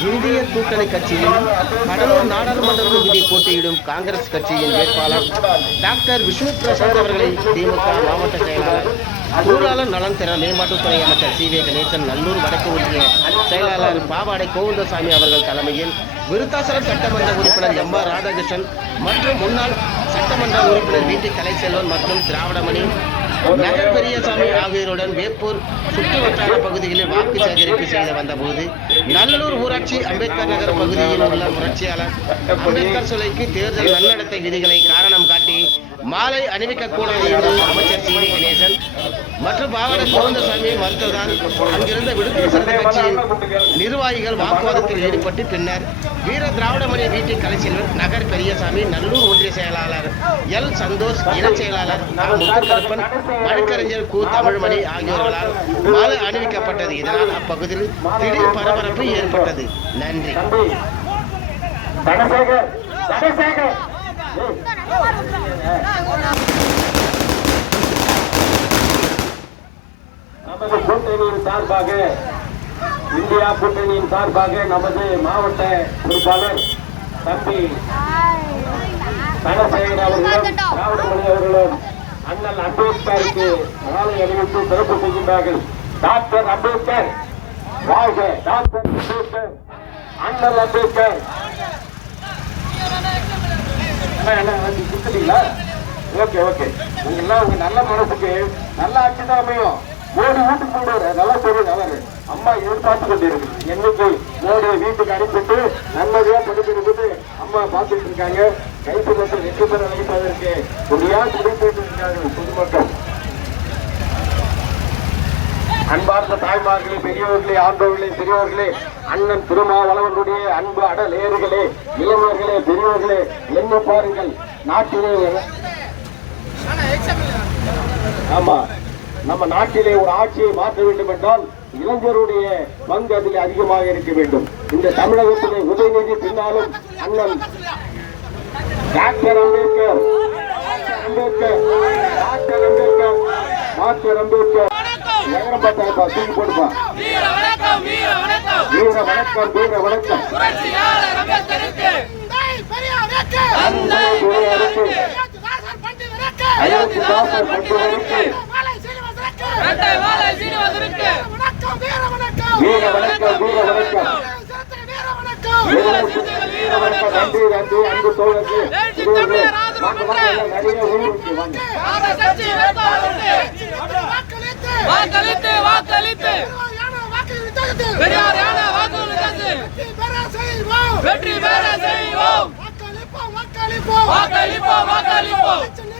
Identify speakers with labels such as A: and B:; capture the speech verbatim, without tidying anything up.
A: இந்திய கூட்டணி கட்சியின் கடலூர் நாடாளுமன்ற தொகுதி போட்டியிடும் காங்கிரஸ் கட்சியின் வேட்பாளர் டாக்டர் விஷ்ணு பிரசாத் அவர்களை திமுக மாவட்ட செயலாளர் தொழிலாளர் நலன் திற மேம்பாட்டுத்துறை அமைச்சர் சி வே கணேசன், நல்லூர் வடக்கு ஒன்றிய செயலாளர் பாவாடை கோவிந்தசாமி அவர்கள் தலைமையில் விருத்தாசலம் சட்டமன்ற உறுப்பினர் எம் ஆர் ராதாகிருஷ்ணன் மற்றும் முன்னாள் சட்டமன்ற உறுப்பினர் வி டி கலைச்செல்வன் மற்றும் திராவிடமணி நகர் பெரியசாமி ஆகியோருடன் வேப்பூர் சுற்று வட்டார பகுதிகளில் வாக்கு சேகரிப்பு செய்து வந்தபோது நல்லூர் ஊராட்சி அம்பேத்கர் நகர் பகுதியில் உள்ள புரட்சியாளர் அம்பேத்கர் சிலைக்கு தேர்தல் நன்னடத்தை விதிகளை காரணம் காட்டி மாலை அணிவிக்கக்கூடாது என்று அமைச்சர் சி வி கணேசன் மற்றும் பாவாடை கோவிந்தசாமியை மறுத்ததால் அங்கிருந்த விடுதலை சிறுத்தை கட்சியின் நிர்வாகிகள் வாக்குவாதத்தில் ஈடுபட்டு பின்னர் வீர திராவிடமணி வி டி கலைச்செல்வன், நகர் பெரியசாமி, நல்லூர் ஒன்றிய செயலாளர் எல் சந்தோஷ், இணைச் செயலாளர் முத்துக்கருப்பன், வழக்கறிஞர் கு தமிழ்மணி ஆகியோர்களால் மாலை அணிவிக்கப்பட்டது. இதனால் அப்பகுதியில் திடீர் பரபரப்பு ஏற்பட்டது. நன்றி.
B: நமது கூட்டணியின் சார்பாக இந்தியா கூட்டணியின் சார்பாக நமது மாவட்ட பொறுப்பாளர் தம்பி தனசேகர் அவர்களும் திராவிடமணி அவர்களும் அண்ணல் அம்பேத்கருக்கு மாலை அணிவித்து சிறப்பு செய்கின்றார்கள். டாக்டர் அம்பேத்கர் வாழ்க! டாக்டர் அம்பேத்கர், அண்ணல் அம்பேத்கர். கொடுத்துட்டீங்களா? Okay okay. நீங்கெல்லாம் உங்க நல்ல மனசுக்கு நல்ல ஆட்சி தான் அமையும். மோடி வீட்டுக்கு கொண்டு நல்லா தெரியும். அவர் அம்மா எதிர்பார்த்து கொண்டிருக்கு. என்னைக்கு மோடியை வீட்டுக்கு அனுப்பிட்டு நல்லதையா படிக்கிறது அம்மா பார்த்துட்டு இருக்காங்க. கைத்து மட்டும் வெற்றி பெற வைப்பதற்கு முடியா துடித்து இருக்காங்க பொதுமக்கள். அன்பார்ந்த தாய்மார்களே, பெரியவர்களே, ஆண்டவர்களே, பெரியவர்களே, அண்ணன் திருமாவளவனுடைய அன்பு அடலேறுகளே, இளைஞர்களே, பெரியவர்களே, என்ன பாருங்கள். நாட்டிலே ஆமா நம்ம நாட்டிலே ஒரு ஆட்சியை மாற்ற வேண்டும் என்றால் இளைஞருடைய பங்கு அதில் அதிகமாக இருக்க வேண்டும். இந்த தமிழகத்திலே உதயநிதி பின்னாலும் அண்ணன் doctor Ambedkar Ambedkar doctor Ambedkar doctor Ambedkar நகரம் பார்த்தாப்பா தூக்கி போடுப்பா. வீர வணக்கம், வீர வணக்கம், வீர வணக்கம். நன்றி நன்றி அன்பு தோழர்கள். நிறைய ஊர் இருக்கு.
C: வாக்களித்து வாக்களித்து வெற்றி பெற செய்வோம். வாக்களிப்போம் வாக்களிப்போம் வாக்களிப்போம் வாக்களிப்போம்.